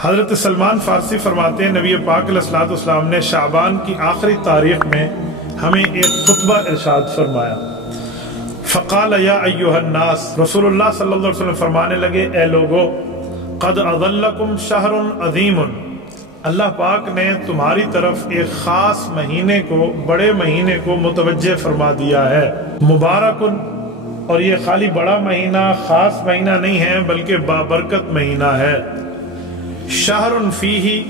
حضرت سلمان فارسی فرماتے ہیں نبی پاک علیہ الصلوۃ والسلام نے شعبان کی آخری تاریخ میں ہمیں ایک خطبہ ارشاد فرمایا. فقال یا ایھا الناس، رسول اللہ صلی اللہ علیہ وسلم فرمانے لگے اے لوگو، قد اظلکم شہر عظیم، اللہ پاک نے تمہاری طرف ایک خاص مہینے کو، بڑے مہینے کو متوجہ فرما دیا ہے. مبارکن، اور یہ خالی بڑا مہینہ، خاص مہینہ نہیں ہے بلکہ بابرکت مہینہ ہے. شہر فیہ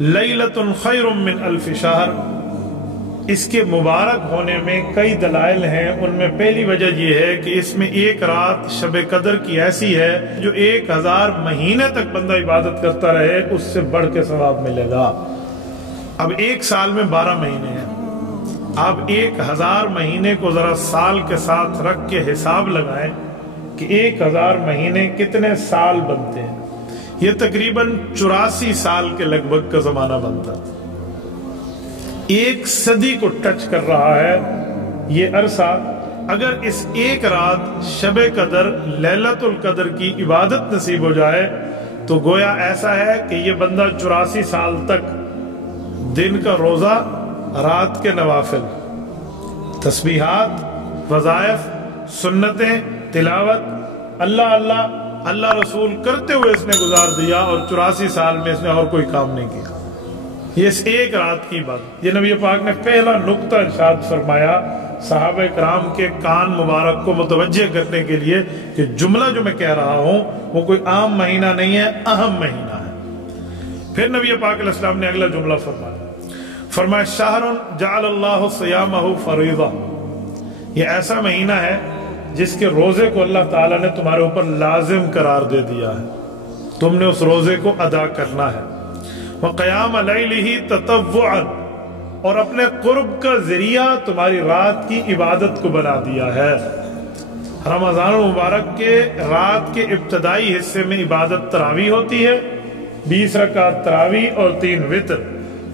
لیلۃ خیر من الف شہر، اس کے مبارک ہونے میں کئی دلائل ہیں. ان میں پہلی وجہ یہ ہے کہ اس میں ایک رات شب قدر کی ایسی ہے جو 1000 مہینے تک بندہ عبادت کرتا رہے اس سے بڑھ کے ثواب ملے گا. اب ایک سال میں 12 مہینے ہیں، آپ 1000 مہینے کو ذرا سال کے ساتھ رکھ کے حساب لگائیں کہ 1000 مہینے کتنے سال بنتے ہیں. یہ تقریباً 84 سال کے لگ بھگ کا زمانہ بنتا ہے. 1 صدی کو ٹچ کر رہا ہے یہ عرصہ. اگر اس ایک رات شب قدر، لیلۃ القدر کی عبادت نصیب ہو جائے تو گویا ایسا ہے کہ یہ بندہ 84 سال تک دن کا روزہ، رات کے نوافل، تسبیحات، وظائف، سنتیں، تلاوت، اللہ اللہ اللہ رسول کرتے ہوئے اس نے گزار دیا، اور 84 سال میں اس نے اور کوئی کام نہیں کیا. یہ اس ایک رات کی بات. یہ نبی پاک نے پہلا نقطہ ارشاد فرمایا صحابہ کرام کے کان مبارک کو متوجہ کرنے کے لیے کہ جملہ جو میں کہہ رہا ہوں وہ کوئی عام مہینہ نہیں ہے، اہم مہینہ ہے. پھر نبی پاک علیہ السلام نے اگلا جملہ فرمایا شہر جعل اللہ صیامہ فریضہ، یہ ایسا مہینہ ہے جس کے روزے کو اللہ تعالیٰ نے تمہارے اوپر لازم قرار دے دیا ہے، تم نے اس روزے کو ادا کرنا ہے. وقیام لیلہ تطوعا، اور اپنے قرب کا ذریعہ تمہاری رات کی عبادت کو بنا دیا ہے. رمضان المبارک کے رات کے ابتدائی حصے میں عبادت تراویح ہوتی ہے، 20 رکعت تراویح اور 3 وتر،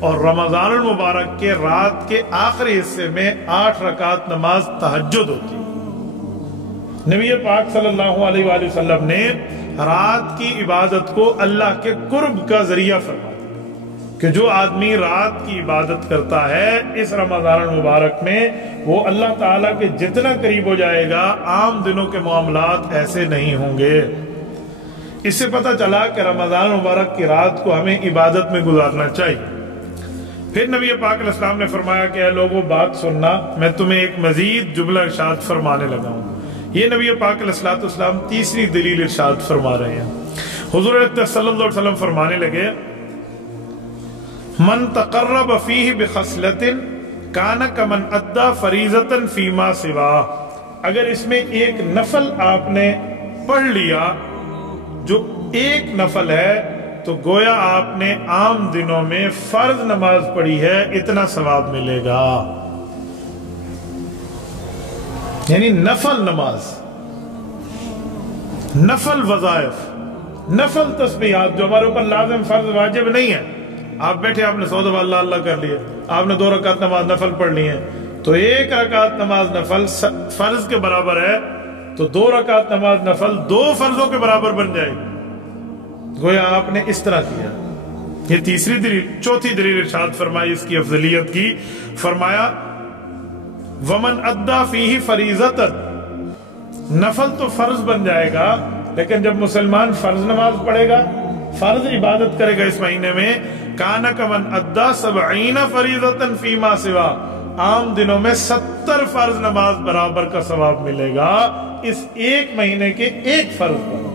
اور رمضان المبارک کے رات کے آخری حصے میں 8 رکعت نماز تہجد ہوتی ہے. نبی پاک صلی اللہ علیہ وآلہ وسلم نے رات کی عبادت کو اللہ کے قرب کا ذریعہ فرمایا کہ جو آدمی رات کی عبادت کرتا ہے اس رمضان المبارک میں، وہ اللہ تعالیٰ کے جتنا قریب ہو جائے گا، عام دنوں کے معاملات ایسے نہیں ہوں گے. اس سے پتہ چلا کہ رمضان المبارک کی رات کو ہمیں عبادت میں گزارنا چاہیے. پھر نبی پاک علیہ السلام نے فرمایا کہ اے لوگوں بات سننا، میں تمہیں ایک مزید جملہ ارشاد فرمانے لگا ہوں. یہ نبی پاک علیہ الصلوۃ والسلام تیسری دلیل ارشاد فرما رہے ہیں. حضور اکرم صلی اللہ علیہ وسلم فرمانے لگے من تقرب فیہ بخصلۃ کان کمن ادی فریضۃ فیما سواہ، اگر اس میں ایک نفل آپ نے پڑھ لیا جو ایک نفل ہے تو گویا آپ نے عام دنوں میں فرض نماز پڑھی ہے، اتنا ثواب ملے گا. یعنی نفل نماز، نفل وظائف، نفل تسبیحات جو ہمارے اوپر لازم فرض واجب نہیں ہے. آپ بیٹھے، آپ نے 100 دفعہ اللہ اللہ کر لیا، آپ نے 2 رکعت نماز نفل پڑھ لی ہے، تو 1 رکعت نماز نفل فرض کے برابر ہے، تو 2 رکعت نماز نفل 2 فرضوں کے برابر بن جائے گی. گویا آپ نے اس طرح کیا. یہ تیسری دلیل. چوتھی دلیل ارشاد فرمائی اس کی افضلیت کی. فرمایا ومن ادا فیہ فریضۃ، نفل تو فرض بن جائے گا، لیکن جب مسلمان فرض نماز پڑھے گا، فرض عبادت کرے گا اس مہینے میں، کان کمن ادا 70 فریضۃ فیما سوا، عام دنوں میں 70 فرض نماز برابر کا ثواب ملے گا اس ایک مہینے کے ایک فرض پر.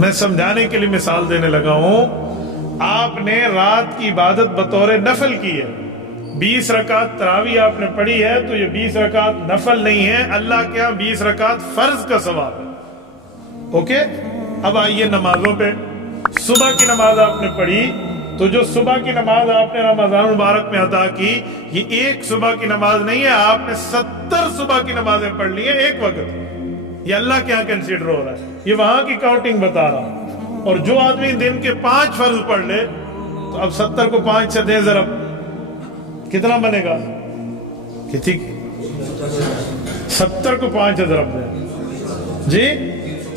میں سمجھانے کے لیے مثال دینے لگا ہوں. آپ نے رات کی عبادت بطور نفل کی ہے، 20 رکعت تراویح آپ نے پڑھی ہے، تو یہ 20 رکعت نفل نہیں ہے، اللہ کے ہاں 20 رکعت فرض کا ثواب ہے. اوکے، اب آئیے نمازوں پہ. صبح کی نماز آپ نے پڑھی، تو جو صبح کی نماز آپ نے رمضان المبارک میں ادا کی، یہ ایک صبح کی نماز نہیں ہے، آپ نے 70 صبح کی نمازیں پڑھ لی ہیں ایک وقت. یہ اللہ کے ہاں کنسیڈر ہو رہا ہے، یہ وہاں کی کاؤنٹنگ بتا رہا ہوں. اور جو آدمی دن کے 5 فرض پڑھ لے، تو اب 70 کو 5 سے دیں ضرب، کتنا بنے گا؟ کتنی 70 کو 5 سے ضرب دیں جی